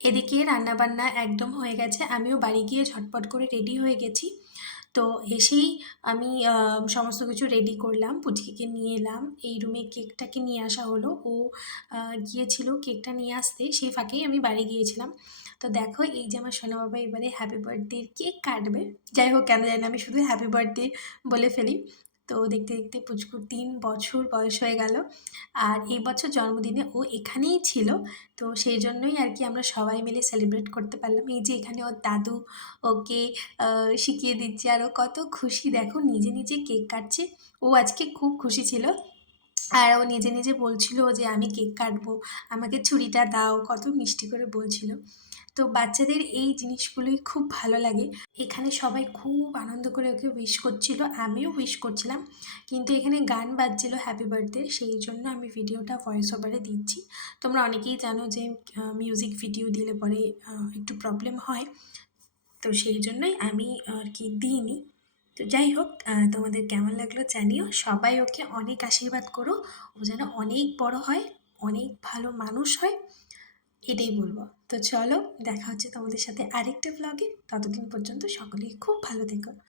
এদিকে রান্নাবান্না একদম হয়ে গেছে। আমিও বাড়ি গিয়ে ঝটপট করে রেডি হয়ে গেছি। তো এসেই আমি সমস্ত কিছু রেডি করলাম। পুচকিকে নিয়ে এলাম। এই রুমে কেকটাকে নিয়ে আসা হলো। ও গিয়েছিল কেকটা নিয়ে আসতে। সেই ফাঁকেই আমি বাড়ি গিয়েছিলাম। তো দেখো এই যে আমার সোনা বাবা এবারে হ্যাপি বার্থডে কেক কাটবে। যাই হোক কেন জানি না আমি শুধু হ্যাপি বার্থডে বলে ফেলি। তো দেখতে, দেখতে পুচকুর ৩ বছর বয়স হয়ে গেল। আর এই বছর জন্মদিনে ও এখানেই ছিল। তো সেই জন্যই আরকি আমরা সবাই মিলে সেলিব্রেট করতে পারলাম। এই যে এখানে ওর দাদু ওকে শিখিয়ে দিচ্ছে আর ও কত খুশি দেখো নিজে, নিজে কেক কাটছে। ও আজকে খুব খুশি ছিল। আর ও নিজে, নিজে বলছিল যে আমি কেক কাটবো, আমাকে ছুরিটা দাও, কত মিষ্টি করে বলছিল। তো বাচ্চাদের এই জিনিসগুলোই খুব ভালো লাগে। এখানে সবাই খুব আনন্দ করে ওকে উইশ করছিল, আমিও উইশ করছিলাম। কিন্তু এখানে গান বাজছিল হ্যাপি বার্থডে, সেই জন্য আমি ভিডিওটা ভয়েস ওভারে দিচ্ছি। তোমরা অনেকেই জানো যে মিউজিক ভিডিও দিলে পরে একটু প্রবলেম হয়। তো সেই জন্যই আমি আর কি দিইনি। তো যাই হোক তোমাদের কেমন লাগলো জানিও। সবাই ওকে অনেক আশীর্বাদ করো। ও যেন অনেক বড় হয়, অনেক ভালো মানুষ হয়, এটাই বলবো। তো চলো দেখা হচ্ছে তোমাদের সাথে আরেকটা ব্লগে। ততদিন পর্যন্ত সকলেই খুব ভালো থেকো।